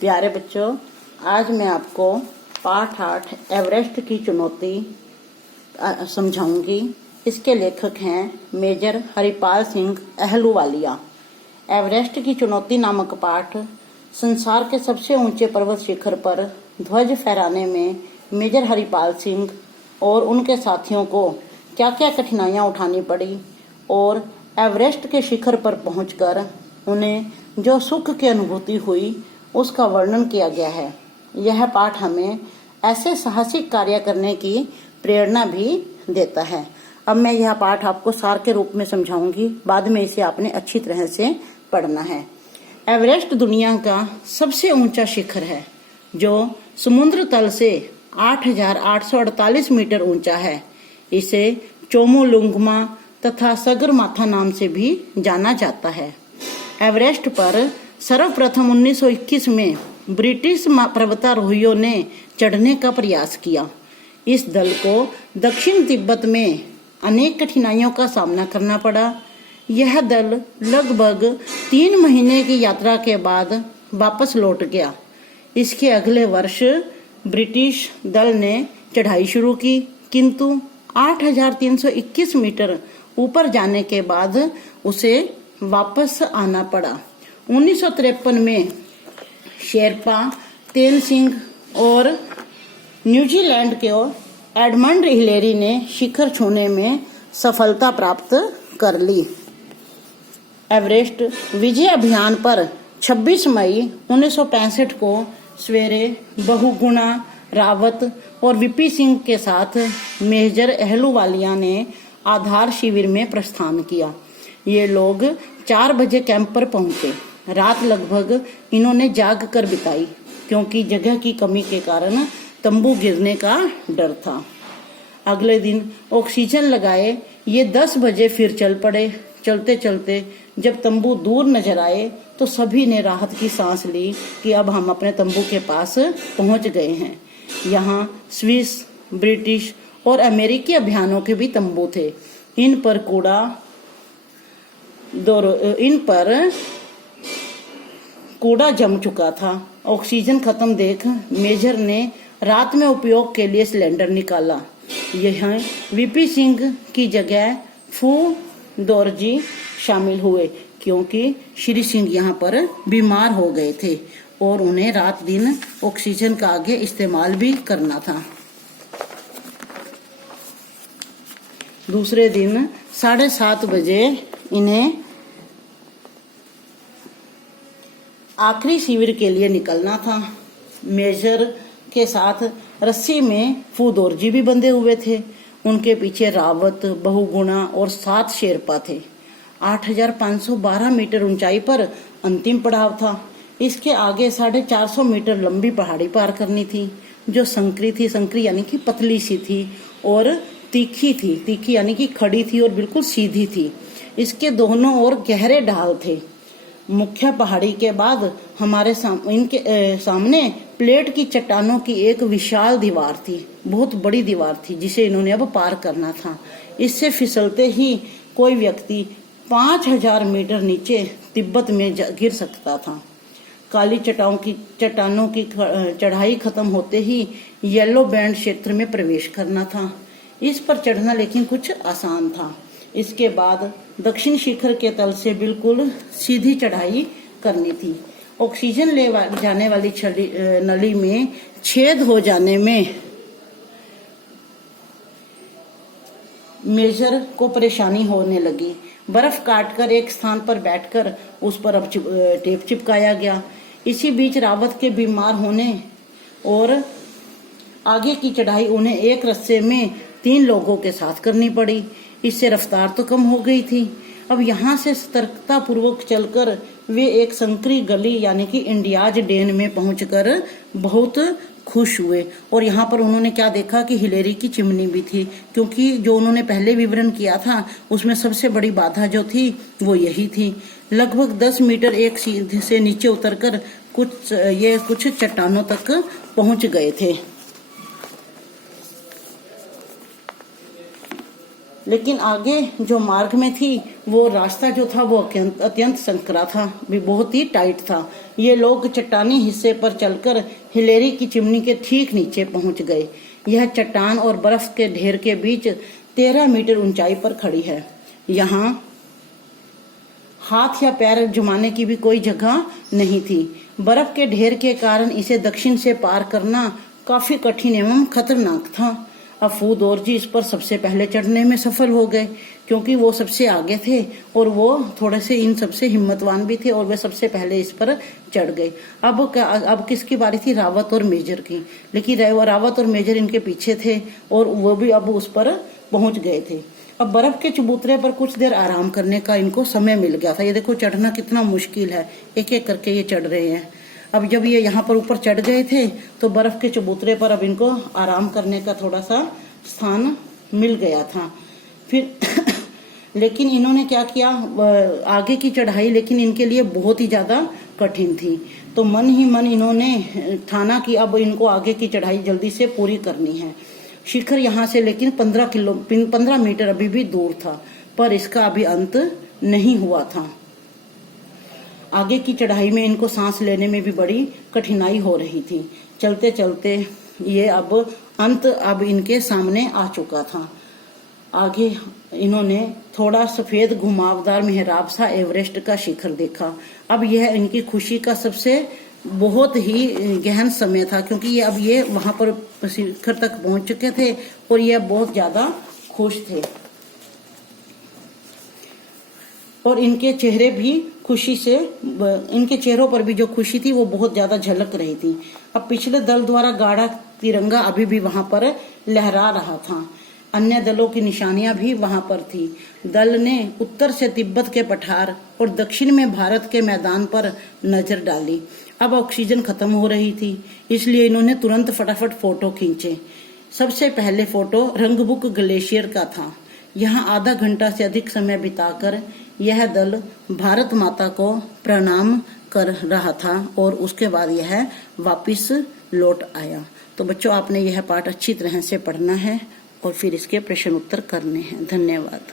प्यारे बच्चों, आज मैं आपको पाठ 8 एवरेस्ट की चुनौती समझाऊंगी। इसके लेखक हैं मेजर हरिपाल सिंह अहलूवालिया। एवरेस्ट की चुनौती नामक पाठ संसार के सबसे ऊंचे पर्वत शिखर पर ध्वज फहराने में मेजर हरिपाल सिंह और उनके साथियों को क्या क्या कठिनाइयां उठानी पड़ी और एवरेस्ट के शिखर पर पहुंचकर उन्हें जो सुख की अनुभूति हुई उसका वर्णन किया गया है। यह पाठ हमें ऐसे साहसिक कार्य करने की प्रेरणा भी देता है। अब मैं यह पाठ आपको सार के रूप में समझाऊंगी, बाद में इसे आपने अच्छी तरह से पढ़ना है। एवरेस्ट दुनिया का सबसे ऊंचा शिखर है जो समुद्र तल से 8,848 मीटर ऊंचा है। इसे चोमोलुंगमा तथा सगरमाथा नाम से भी जाना जाता है। एवरेस्ट पर सर्वप्रथम 1921 में ब्रिटिश पर्वतारोहियों ने चढ़ने का प्रयास किया। इस दल को दक्षिण तिब्बत में अनेक कठिनाइयों का सामना करना पड़ा। यह दल लगभग 3 महीने की यात्रा के बाद वापस लौट गया। इसके अगले वर्ष ब्रिटिश दल ने चढ़ाई शुरू की, किंतु 8,321 मीटर ऊपर जाने के बाद उसे वापस आना पड़ा। 1953 में शेरपा तेनसिंग और न्यूजीलैंड के एडमंड हिलेरी ने शिखर छूने में सफलता प्राप्त कर ली। एवरेस्ट विजय अभियान पर 26 मई 1965 को सवेरे बहुगुणा रावत और वीपी सिंह के साथ मेजर अहलूवालिया ने आधार शिविर में प्रस्थान किया। ये लोग 4 बजे कैंप पर पहुंचे। रात लगभग इन्होंने जाग कर बिताई, क्योंकि जगह की कमी के कारण तंबू गिरने का डर था। अगले दिन ऑक्सीजन लगाए ये 10 बजे फिर चल पड़े। चलते चलते जब तंबू दूर नजर आए तो सभी ने राहत की सांस ली कि अब हम अपने तंबू के पास पहुंच गए हैं। यहाँ स्विस, ब्रिटिश और अमेरिकी अभियानों के भी तंबू थे। इन पर कूड़ा जम चुका था। ऑक्सीजन खत्म देख मेजर ने रात में उपयोग के लिए सिलेंडर निकाला। यह वीपी सिंह की जगह फू दोरजी शामिल हुए, क्योंकि श्री सिंह यहाँ पर बीमार हो गए थे और उन्हें रात दिन ऑक्सीजन का आगे इस्तेमाल भी करना था। दूसरे दिन 7:30 बजे इन्हें आखिरी शिविर के लिए निकलना था। मेजर के साथ रस्सी में फूदोरजी भी बंधे हुए थे। उनके पीछे रावत, बहुगुणा और 7 शेरपा थे। 8,512 मीटर ऊंचाई पर अंतिम पड़ाव था। इसके आगे 450 मीटर लंबी पहाड़ी पार करनी थी, जो संकरी थी। संकरी यानी कि पतली सी थी और तीखी थी। तीखी यानी कि खड़ी थी और बिल्कुल सीधी थी। इसके दोनों ओर गहरे ढाल थे। मुख्य पहाड़ी के बाद हमारे सामने प्लेट की चट्टानों की एक विशाल दीवार थी। बहुत बड़ी दीवार थी जिसे इन्होंने अब पार करना था। इससे फिसलते ही कोई व्यक्ति 5,000 मीटर नीचे तिब्बत में गिर सकता था। काली चट्टानों की चढ़ाई खत्म होते ही येलो बैंड क्षेत्र में प्रवेश करना था। इस पर चढ़ना लेकिन कुछ आसान था। इसके बाद दक्षिण शिखर के तल से बिल्कुल सीधी चढ़ाई करनी थी। ऑक्सीजन ले जाने वाली नली में छेद हो जाने में मेजर को परेशानी होने लगी। बर्फ काटकर एक स्थान पर बैठकर उस पर अब टेप चिपकाया गया। इसी बीच रावत के बीमार होने और आगे की चढ़ाई उन्हें एक रस्से में 3 लोगों के साथ करनी पड़ी। इससे रफ्तार तो कम हो गई थी। अब यहाँ से सतर्कता पूर्वक चलकर वे एक संकरी गली यानी कि इंडियाज डेन में पहुंचकर बहुत खुश हुए। और यहाँ पर उन्होंने क्या देखा कि हिलेरी की चिमनी भी थी, क्योंकि जो उन्होंने पहले विवरण किया था उसमें सबसे बड़ी बाधा जो थी वो यही थी। लगभग 10 मीटर एक सीध से नीचे उतरकर कुछ चट्टानों तक पहुंच गए थे। लेकिन आगे जो मार्ग में थी वो रास्ता जो था वो अत्यंत संकरा था, भी बहुत ही टाइट था। ये लोग चट्टानी हिस्से पर चलकर हिलेरी की चिमनी के ठीक नीचे पहुंच गए। यह चट्टान और बर्फ के ढेर के बीच 13 मीटर ऊंचाई पर खड़ी है। यहाँ हाथ या पैर जुमाने की भी कोई जगह नहीं थी। बर्फ के ढेर के कारण इसे दक्षिण से पार करना काफी कठिन एवं खतरनाक था। अफूद और जी इस पर सबसे पहले चढ़ने में सफल हो गए, क्योंकि वो सबसे आगे थे और वो थोड़े से इन सबसे हिम्मतवान भी थे और वे सबसे पहले इस पर चढ़ गए। अब किसकी बारी थी? रावत और मेजर की। लेकिन रावत और मेजर इनके पीछे थे और वो भी अब उस पर पहुंच गए थे। अब बर्फ के चबूतरे पर कुछ देर आराम करने का इनको समय मिल गया था। ये देखो चढ़ना कितना मुश्किल है, एक एक करके ये चढ़ रहे हैं। अब जब ये यहाँ पर ऊपर चढ़ गए थे तो बर्फ के चबूतरे पर अब इनको आराम करने का थोड़ा सा स्थान मिल गया था। फिर लेकिन इन्होंने क्या किया, आगे की चढ़ाई लेकिन इनके लिए बहुत ही ज्यादा कठिन थी। तो मन ही मन इन्होंने ठाना कि अब इनको आगे की चढ़ाई जल्दी से पूरी करनी है। शिखर यहाँ से लेकिन 15 मीटर अभी भी दूर था, पर इसका अभी अंत नहीं हुआ था। आगे की चढ़ाई में इनको सांस लेने में भी बड़ी कठिनाई हो रही थी। चलते चलते ये अब अंत अब इनके सामने आ चुका था। आगे इन्होंने थोड़ा सफेद घुमावदार मेहराब सा एवरेस्ट का शिखर देखा। अब यह इनकी खुशी का सबसे बहुत ही गहन समय था, क्योंकि ये अब ये वहां पर शिखर तक पहुंच चुके थे और ये बहुत ज्यादा खुश थे और इनके चेहरे भी खुशी से, इनके चेहरों पर भी जो खुशी थी वो बहुत ज्यादा झलक रही थी। अब पिछले दल द्वारा गाढ़ा तिरंगा अभी भी वहां पर लहरा रहा था। अन्य दलों की निशानियां भी वहां पर थी। दल ने उत्तर से तिब्बत के पठार और दक्षिण में भारत के मैदान पर नजर डाली। अब ऑक्सीजन खत्म हो रही थी, इसलिए इन्होंने तुरंत फटाफट फोटो खींचे। सबसे पहले फोटो रंगबुक ग्लेशियर का था। यहाँ आधा घंटा से अधिक समय बिताकर यह दल भारत माता को प्रणाम कर रहा था और उसके बाद यह वापिस लौट आया। तो बच्चों, आपने यह पाठ अच्छी तरह से पढ़ना है और फिर इसके प्रश्न उत्तर करने हैं। धन्यवाद।